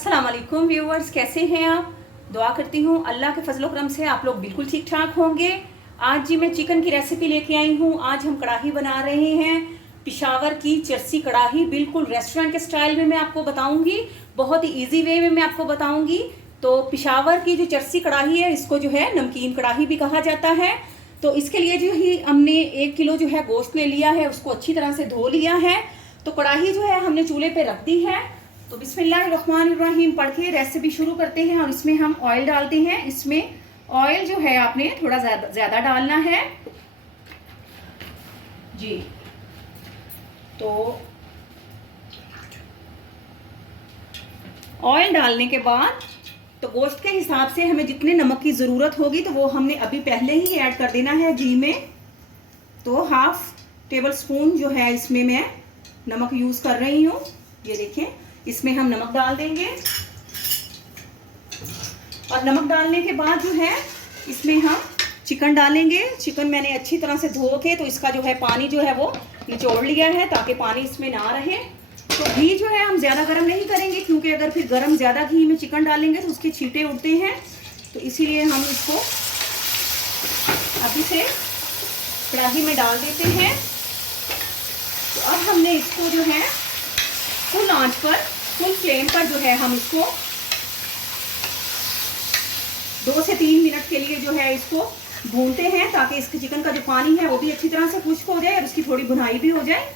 अस्सलाम वालेकुम व्यूवर्स, कैसे हैं आप। दुआ करती हूँ अल्लाह के फजलो करम से आप लोग बिल्कुल ठीक ठाक होंगे। आज जी मैं चिकन की रेसिपी लेके आई हूँ। आज हम कढ़ाई बना रहे हैं, पिशावर की चरसी कढ़ाई, बिल्कुल रेस्टोरेंट के स्टाइल में मैं आपको बताऊंगी। बहुत ही इजी वे में मैं आपको बताऊंगी। तो पिशावर की जो चरसी कढ़ाई है, इसको जो है नमकीन कढ़ाई भी कहा जाता है। तो इसके लिए जो ही हमने 1 किलो जो है गोश्त ले लिया है, उसको अच्छी तरह से धो लिया है। तो कढ़ाई जो है हमने चूल्हे पे रख दी है। तो बिस्मिल्लाहिर्रहमानिर्रहीम पढ़ के रेसिपी शुरू करते हैं। और इसमें हम ऑयल डालते हैं। इसमें ऑयल जो है आपने थोड़ा ज़्यादा डालना है जी। तो ऑयल डालने के बाद तो गोश्त के हिसाब से हमें जितने नमक की ज़रूरत होगी तो वो हमने अभी पहले ही ऐड कर देना है घी में। तो 1/2 टेबल स्पून जो है इसमें मैं नमक यूज़ कर रही हूँ। ये देखें, इसमें हम नमक डाल देंगे। और नमक डालने के बाद जो है इसमें हम चिकन डालेंगे। चिकन मैंने अच्छी तरह से धो के तो इसका जो है पानी जो है वो निचोड़ लिया है, ताकि पानी इसमें ना रहे। तो घी जो है हम ज़्यादा गर्म नहीं करेंगे, क्योंकि अगर फिर गर्म ज़्यादा घी में चिकन डालेंगे तो उसके छींटे उड़ते हैं। तो इसीलिए हम इसको अभी से कढ़ाई में डाल देते हैं। तो अब हमने इसको जो है फुल आंच पर, फुल फ्लेम पर जो है हम इसको 2 से 3 मिनट के लिए जो है इसको भूनते हैं, ताकि इसके चिकन का जो पानी है वो भी अच्छी तरह से खुश्क हो जाए और उसकी थोड़ी भुनाई भी हो जाए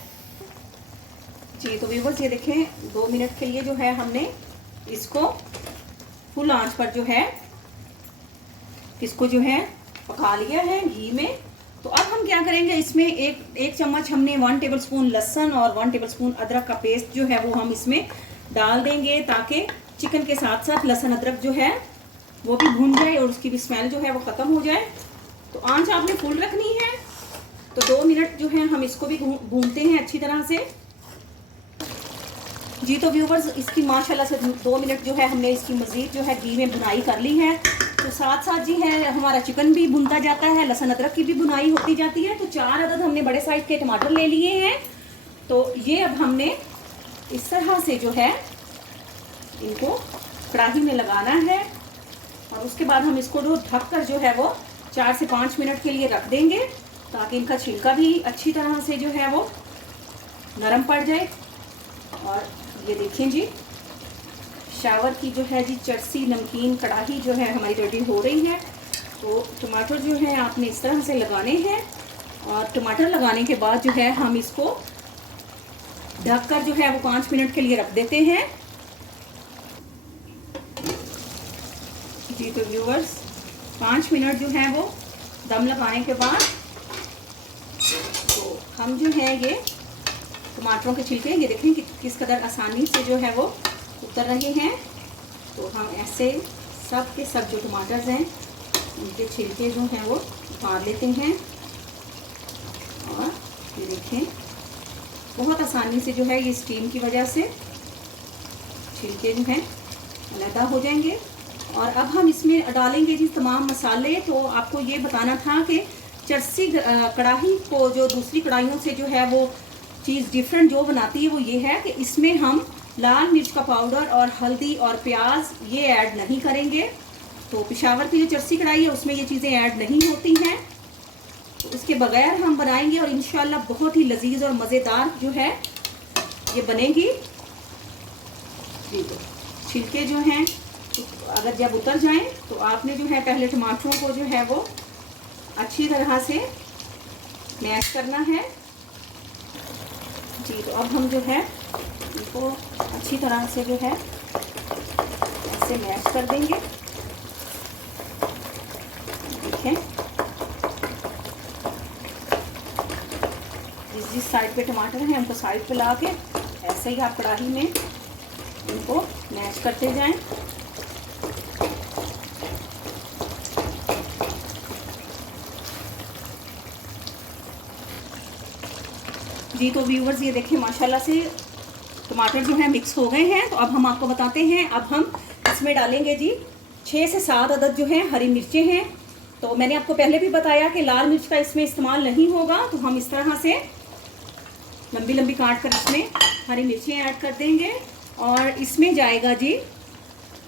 जी। तो व्यूअर्स ये देखें, 2 मिनट के लिए जो है हमने इसको फुल आंच पर जो है इसको जो है पका लिया है घी में। तो अब हम क्या करेंगे, इसमें एक चम्मच हमने 1 टेबल स्पून लहसुन और 1 टेबल स्पून अदरक का पेस्ट जो है वो हम इसमें डाल देंगे, ताकि चिकन के साथ साथ लहसुन अदरक जो है वो भी भून जाए और उसकी भी स्मेल जो है वो ख़त्म हो जाए। तो आंच आपने फुल रखनी है। तो 2 मिनट जो है हम इसको भी भूनते हैं अच्छी तरह से जी। तो व्यूवर्स इसकी माशाल्लाह से 2 मिनट जो है हमने इसकी मज़ीद जो है घी में भुनाई कर ली है। तो साथ साथ जी है हमारा चिकन भी भुनता जाता है, लहसुन अदरक की भी भुनाई होती जाती है। तो 4 अदद हमने बड़े साइज के टमाटर ले लिए हैं। तो ये अब हमने इस तरह से जो है इनको कढ़ाई में लगाना है। और उसके बाद हम इसको ढक कर जो है वो 4 से 5 मिनट के लिए रख देंगे, ताकि इनका छिलका भी अच्छी तरह से जो है वो नरम पड़ जाए। और ये देखें जी, शावर की जो है जी चरसी नमकीन कढ़ाई जो है हमारी रेडी हो रही है। तो टमाटर जो है आपने इस तरह से लगाने हैं। और टमाटर लगाने के बाद जो है हम इसको ढककर जो है वो 5 मिनट के लिए रख देते हैं जी। तो व्यूअर्स 5 मिनट जो है वो दम लगाने के बाद तो हम जो है ये टमाटरों के छिलके ये देखें कि किस कदर आसानी से जो है वो उतर रहे हैं। तो हम ऐसे सब के सब जो टमाटर हैं उनके छिलके जो हैं वो उतार लेते हैं। और ये देखें बहुत आसानी से जो है ये स्टीम की वजह से छिलके जो हैं अलग हो जाएंगे। और अब हम इसमें डालेंगे जी तमाम मसाले। तो आपको ये बताना था कि चरसी कढ़ाई को जो दूसरी कढ़ाइयों से जो है वो चीज़ डिफरेंट जो बनाती है वो ये है कि इसमें हम लाल मिर्च का पाउडर और हल्दी और प्याज ये ऐड नहीं करेंगे। तो पिशावर की जो चरसी कढ़ाई है उसमें ये चीज़ें ऐड नहीं होती हैं। तो इसके बगैर हम बनाएंगे और इंशाल्लाह बहुत ही लजीज और मज़ेदार जो है ये बनेगी जी। तो छिलके जो हैं तो अगर जब उतर जाएं तो आपने जो है पहले टमाटरों को जो है वो अच्छी तरह से मैश करना है जी। तो अब हम जो है इनको अच्छी तरह से जो है ऐसे मैश कर देंगे। देखें जिस साइड पे टमाटर हैं उनको साइड पे ला के ऐसे ही आप कढ़ाई में इनको मैश करते जाएं। जी। तो व्यूवर्स ये देखिए माशाल्लाह से टमाटर जो है मिक्स हो गए हैं। तो अब हम आपको बताते हैं, अब हम इसमें डालेंगे जी 6 से 7 अदद जो है हरी मिर्चें हैं। तो मैंने आपको पहले भी बताया कि लाल मिर्च का इसमें इस्तेमाल नहीं होगा। तो हम इस तरह से लंबी लंबी काट कर इसमें हरी मिर्चें ऐड कर देंगे। और इसमें जाएगा जी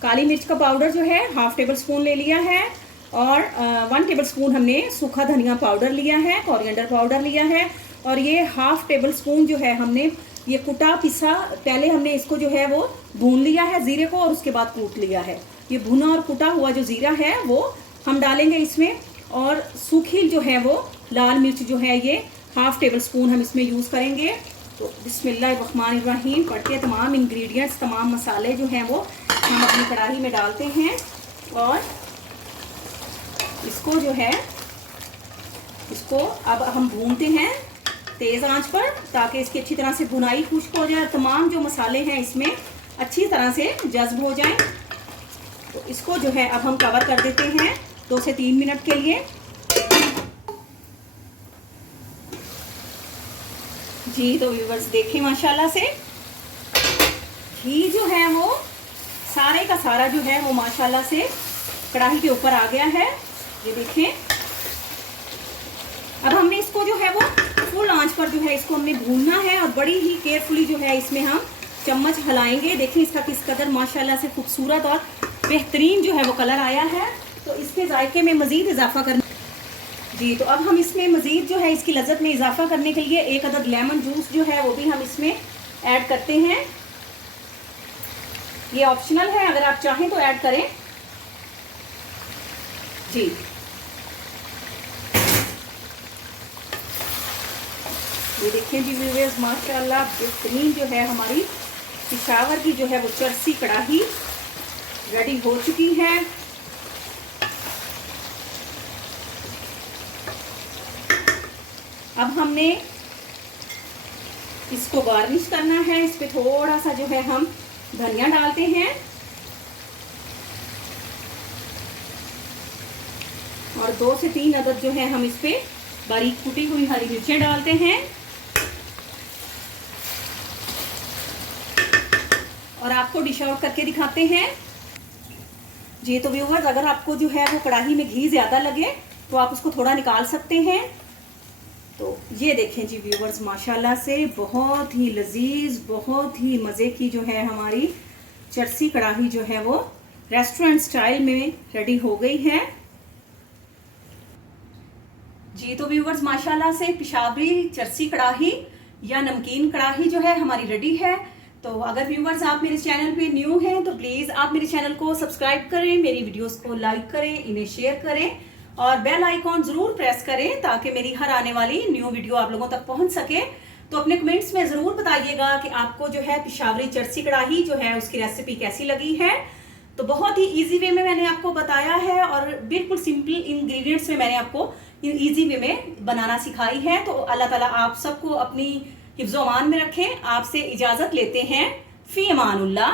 काली मिर्च का पाउडर जो है 1/2 टेबल स्पून ले लिया है, और 1 टेबल स्पून हमने सूखा धनिया पाउडर लिया है, कोरिएंडर पाउडर लिया है, और ये 1/2 टेबल स्पून जो है हमने ये कुटा पिसा, पहले हमने इसको जो है वो भून लिया है जीरे को और उसके बाद कूट लिया है। ये भुना और कुटा हुआ जो जीरा है वो हम डालेंगे इसमें, और सूखी जो है वो लाल मिर्च जो है ये 1/2 टेबल स्पून हम इसमें यूज़ करेंगे। तो बिस्मिल्लाहिर्रहमानिर्रहीम पढ़ते तमाम इंग्रेडिएंट्स, तमाम मसाले जो हैं वो हम अपनी कढ़ाई में डालते हैं, और इसको जो है इसको अब हम भूनते हैं तेज़ आंच पर, ताकि इसकी अच्छी तरह से भुनाई खुश्क हो जाए, तमाम जो मसाले हैं इसमें अच्छी तरह से जज्ब हो जाएं। तो इसको जो है अब हम कवर कर देते हैं 2 से 3 मिनट के लिए। जी तो व्यूअर्स देखें माशाल्लाह से घी जो है वो सारे का सारा जो है वो माशाल्लाह से कढ़ाई के ऊपर आ गया है, ये देखें। अब हमने इसको जो है वो फुल आंच पर जो है इसको हमने भूनना है, और बड़ी ही केयरफुली जो है इसमें हम चम्मच हिलाएंगे। देखें इसका किस कदर माशाल्लाह से खूबसूरत और बेहतरीन जो है वो कलर आया है। तो इसके जायके में मज़ीद इजाफा करना जी, तो अब हम इसमें मज़ीद जो है इसकी लज्जत में इजाफा करने के लिए 1 अदद लेमन जूस जो है वो भी हम इसमें ऐड करते हैं। ये ऑप्शनल है, अगर आप चाहें तो ऐड करें जी। ये देखें जी व्यूअर्स माशाल्लाह बेहतरीन जो है हमारी पिशावर की जो है वो चरसी कढ़ाई रेडी हो चुकी है। अब हमने इसको गार्निश करना है, इस पे थोड़ा सा जो है हम धनिया डालते हैं, और 2 से 3 अदद जो है हम इस पे बारीक कुटी हुई हरी मिर्चें डालते हैं। और आपको डिश आउट करके दिखाते हैं जी। तो व्यूअर्स अगर आपको जो है वो कढ़ाई में घी ज़्यादा लगे तो आप उसको थोड़ा निकाल सकते हैं। तो ये देखें जी व्यूअर्स माशाल्लाह से बहुत ही लजीज, बहुत ही मज़े की जो है हमारी चरसी कढ़ाई जो है वो रेस्टोरेंट स्टाइल में रेडी हो गई है जी। तो व्यूअर्स माशाल्लाह से पिशावरी चरसी कढ़ाई या नमकीन कढ़ाई जो है हमारी रेडी है। तो अगर व्यूअर्स आप मेरे चैनल पे न्यू हैं तो प्लीज़ आप मेरे चैनल को सब्सक्राइब करें, मेरी वीडियोस को लाइक करें, इन्हें शेयर करें, और बेल आइकॉन ज़रूर प्रेस करें ताकि मेरी हर आने वाली न्यू वीडियो आप लोगों तक पहुंच सके। तो अपने कमेंट्स में ज़रूर बताइएगा कि आपको जो है पिशावरी चरसी कढ़ाई जो है उसकी रेसिपी कैसी लगी है। तो बहुत ही इजी वे में मैंने आपको बताया है, और बिल्कुल सिंपल इंग्रेडिएंट्स में मैंने आपको इजी वे में बनाना सिखाई है। तो अल्लाह ताला आप सबको अपनी हिफ्ज़ो अमान में रखें। आपसे इजाज़त लेते हैं, फ़ी अमानुल्लाह।